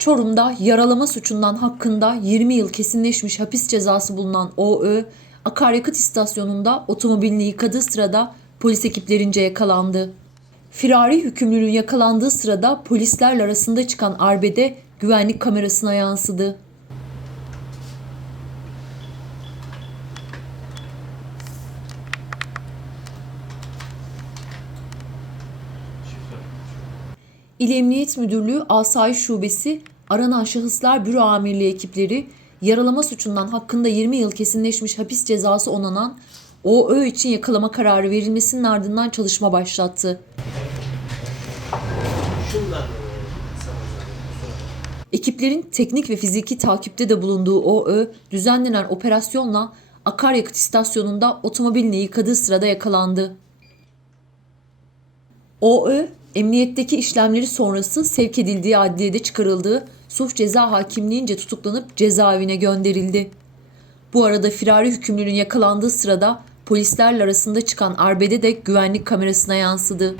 Çorum'da yaralama suçundan hakkında 20 yıl kesinleşmiş hapis cezası bulunan OÖ, akaryakıt istasyonunda otomobilini yıkadığı sırada polis ekiplerince yakalandı. Firari hükümlünün yakalandığı sırada polislerle arasında çıkan arbede güvenlik kamerasına yansıdı. İl Emniyet Müdürlüğü Asayiş Şubesi aranan şahıslar büro amirliği ekipleri yaralama suçundan hakkında 20 yıl kesinleşmiş hapis cezası onanan OÖ için yakalama kararı verilmesinin ardından çalışma başlattı. Ekiplerin teknik ve fiziki takipte de bulunduğu OÖ düzenlenen operasyonla akaryakıt istasyonunda otomobilini yıkadığı sırada yakalandı. OÖ, emniyetteki işlemleri sonrası sevk edildiği adliyede çıkarıldığı suç ceza hakimliğince tutuklanıp cezaevine gönderildi. Bu arada firari hükümlünün yakalandığı sırada polislerle arasında çıkan arbede de güvenlik kamerasına yansıdı.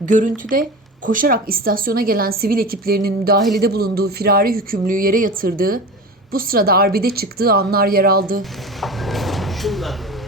Görüntüde koşarak istasyona gelen sivil ekiplerinin müdahalede bulunduğu firari hükümlüyü yere yatırdığı, bu sırada arbede çıktığı anlar yer aldı. Dolayı